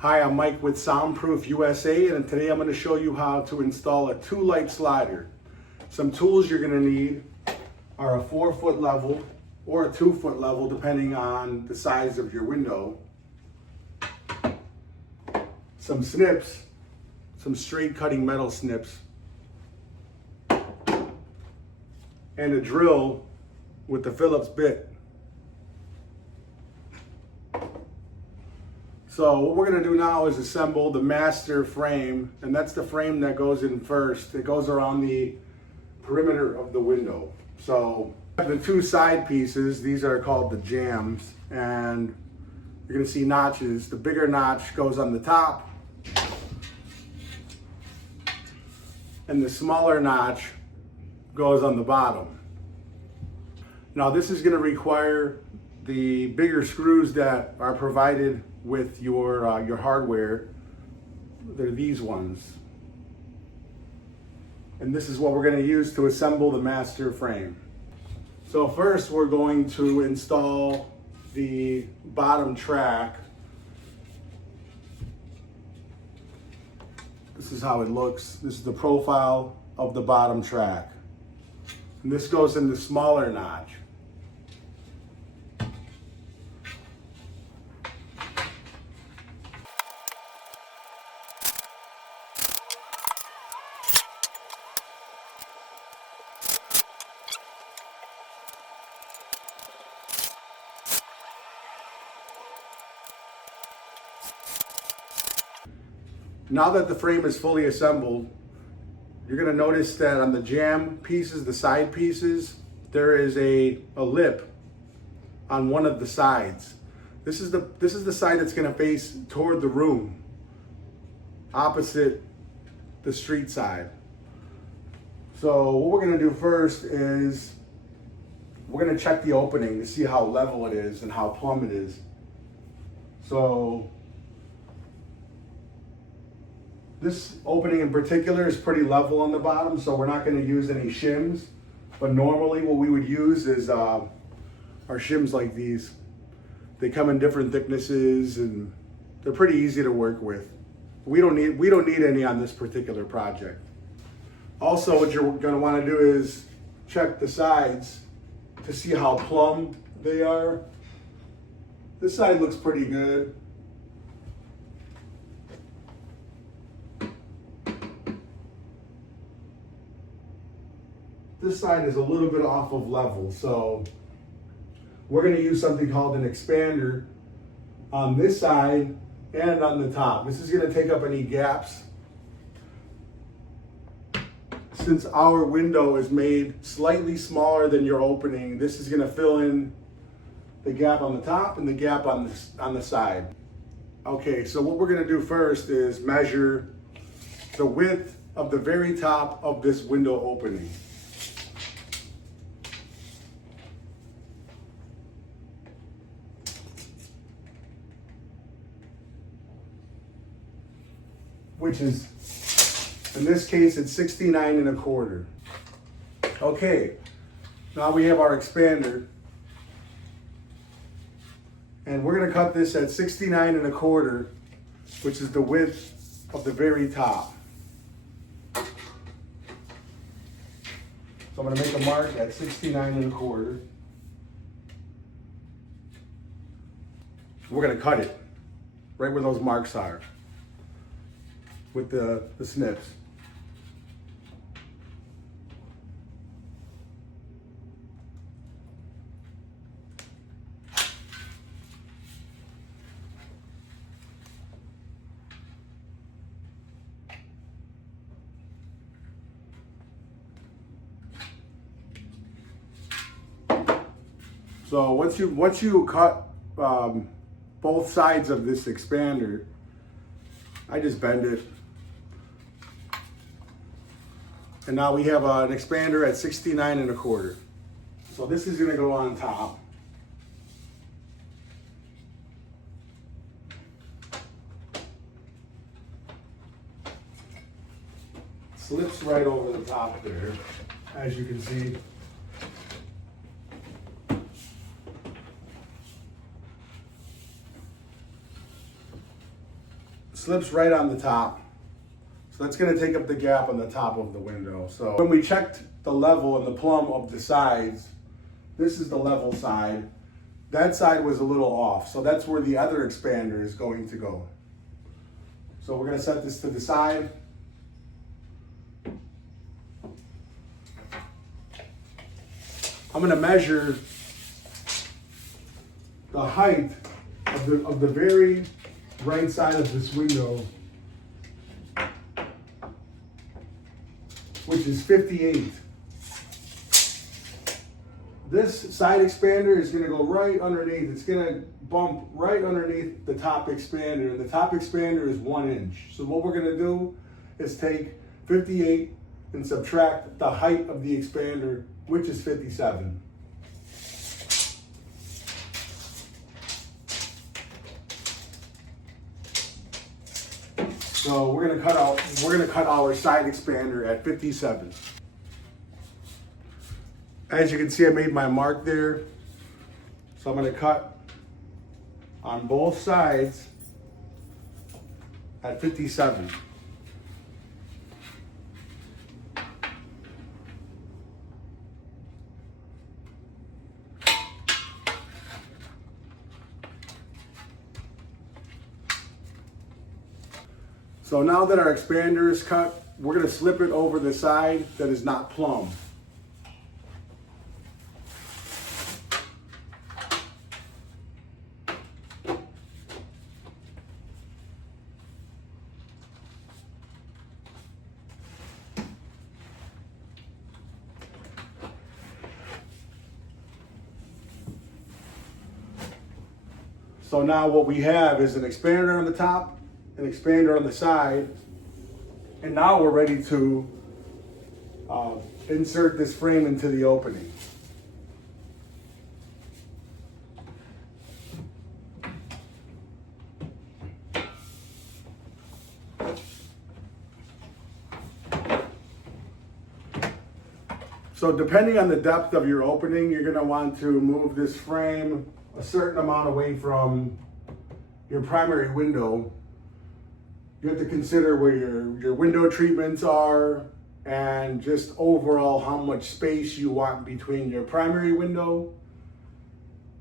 Hi, I'm Mike with SoundproofUSA, and today I'm going to show you how to install a 2-light slider. Some tools you're going to need are a 4-foot level or a 2-foot level depending on the size of your window. Some snips, some straight cutting metal snips, and a drill with the Phillips bit. So what we're going to do now is assemble the master frame, and that's the frame that goes in first. It goes around the perimeter of the window. So the two side pieces, these are called the jambs, and you're going to see notches. The bigger notch goes on the top, and the smaller notch goes on the bottom. Now this is going to require the bigger screws that are provided with your hardware. They're these ones. And this is what we're going to use to assemble the master frame. So first we're going to install the bottom track. This is how it looks. This is the profile of the bottom track. And this goes in the smaller notch. Now that the frame is fully assembled, you're going to notice that on the jamb pieces, the side pieces, there is a lip on one of the sides. This is the side that's going to face toward the room, opposite the street side. So what we're going to do first is we're going to check the opening to see how level it is and how plumb it is. So this opening in particular is pretty level on the bottom, so we're not going to use any shims. But normally what we would use is our shims like these. They come in different thicknesses and they're pretty easy to work with. We don't need any on this particular project. Also, what you're going to want to do is check the sides to see how plumb they are. This side looks pretty good. This side is a little bit off of level, so we're going to use something called an expander on this side and on the top. This is going to take up any gaps. Since our window is made slightly smaller than your opening, this is going to fill in the gap on the top and the gap on the side. Okay, so what we're going to do first is measure the width of the very top of this window opening. Which is, in this case, it's 69 1/4. Okay, now we have our expander. And we're gonna cut this at 69 1/4, which is the width of the very top. So I'm gonna make a mark at 69 1/4. We're gonna cut it right where those marks are with the snips. So once you cut both sides of this expander, I just bend it. And now we have an expander at 69 1/4. So this is going to go on top. Slips right over the top there, as you can see. slips right on the top. So that's going to take up the gap on the top of the window. So when we checked the level and the plumb of the sides, this is the level side. That side was a little off. So that's where the other expander is going to go. So we're going to set this to the side. I'm going to measure the height of the very right side of this window, which is 58. This side expander is going to go right underneath. It's going to bump right underneath the top expander, and the top expander is 1 inch. So what we're going to do is take 58 and subtract the height of the expander, which is 57. So we're gonna cut our side expander at 57. As you can see, I made my mark there. So I'm gonna cut on both sides at 57. So now that our expander is cut, we're going to slip it over the side that is not plumb. So now what we have is an expander on the top, an expander on the side, and now we're ready to insert this frame into the opening. So depending on the depth of your opening, you're going to want to move this frame a certain amount away from your primary window. You have to consider where your window treatments are and just overall how much space you want between your primary window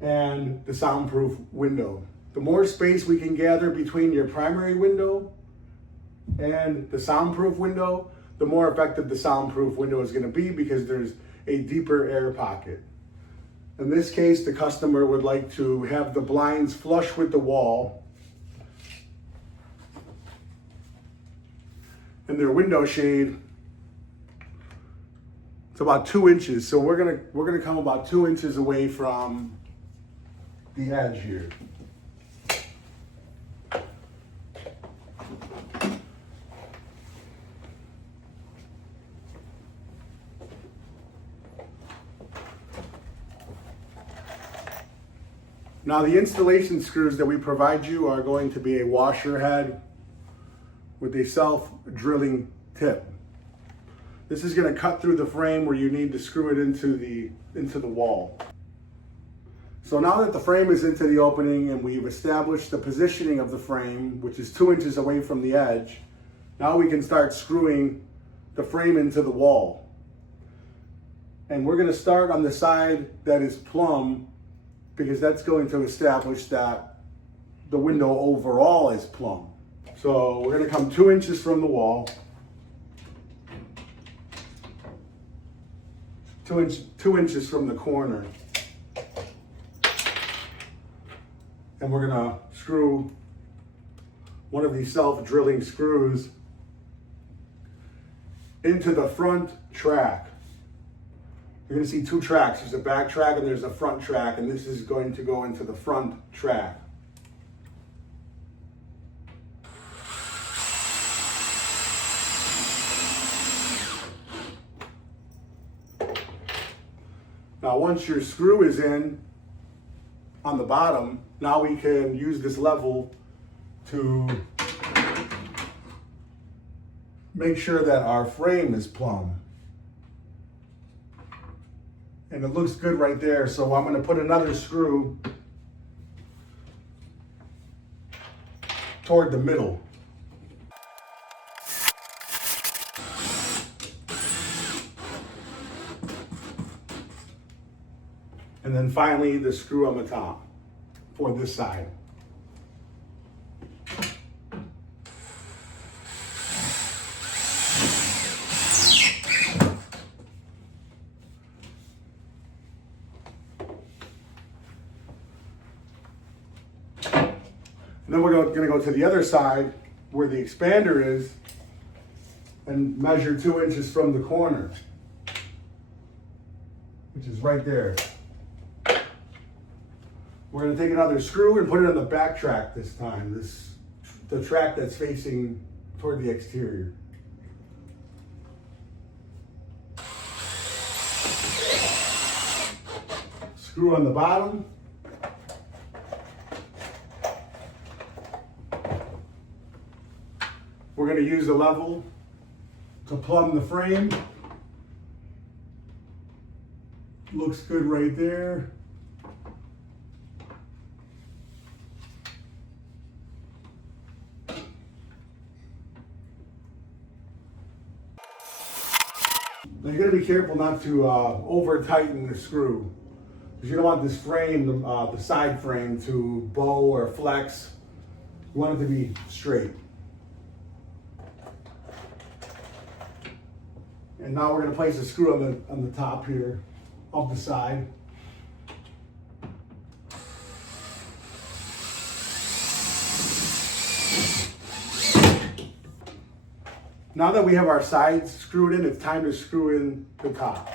and the soundproof window. The more space we can gather between your primary window and the soundproof window, the more effective the soundproof window is going to be, because there's a deeper air pocket. In this case, the customer would like to have the blinds flush with the wall and their window shade, it's about 2 inches. So we're gonna come about 2 inches away from the edge here. Now the installation screws that we provide you are going to be a washer head with a self-drilling tip. This is going to cut through the frame where you need to screw it into the wall. So now that the frame is into the opening and we've established the positioning of the frame, which is 2 inches away from the edge, now we can start screwing the frame into the wall. And we're going to start on the side that is plumb, because that's going to establish that the window overall is plumb. So we're going to come 2 inches from the wall, 2 inches from the corner, and we're going to screw one of these self-drilling screws into the front track. You're going to see 2 tracks. There's a back track and there's a front track, and this is going to go into the front track. Now once your screw is in on the bottom, now we can use this level to make sure that our frame is plumb. And it looks good right there, so I'm going to put another screw toward the middle. And then finally the screw on the top for this side. And then we're going to go to the other side where the expander is and measure 2 inches from the corner, which is right there. We're going to take another screw and put it on the back track this time, the track that's facing toward the exterior. Screw on the bottom. We're going to use a level to plumb the frame. Looks good right there. Now you're going to be careful not to over tighten the screw, because you don't want this frame, the side frame, to bow or flex. You want it to be straight. And now we're going to place a screw on the top here of the side. Now that we have our sides screwed in, it's time to screw in the top.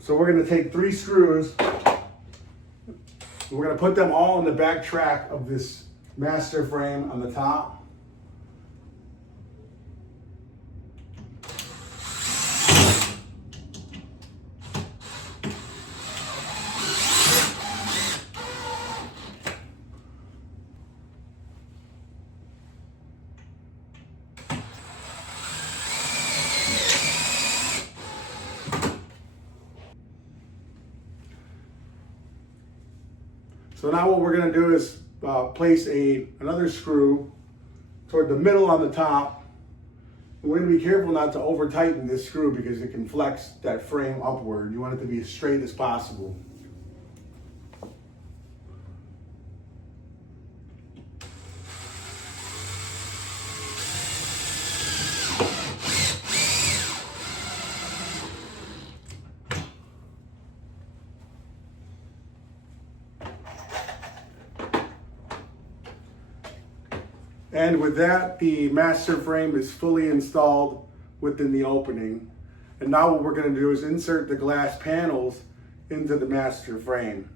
So we're going to take 3 screws. We're going to put them all in the back track of this master frame on the top. So now what we're going to do is place another screw toward the middle on the top. We're going to be careful not to over tighten this screw because it can flex that frame upward. You want it to be as straight as possible. And with that, the master frame is fully installed within the opening. And now what we're going to do is insert the glass panels into the master frame.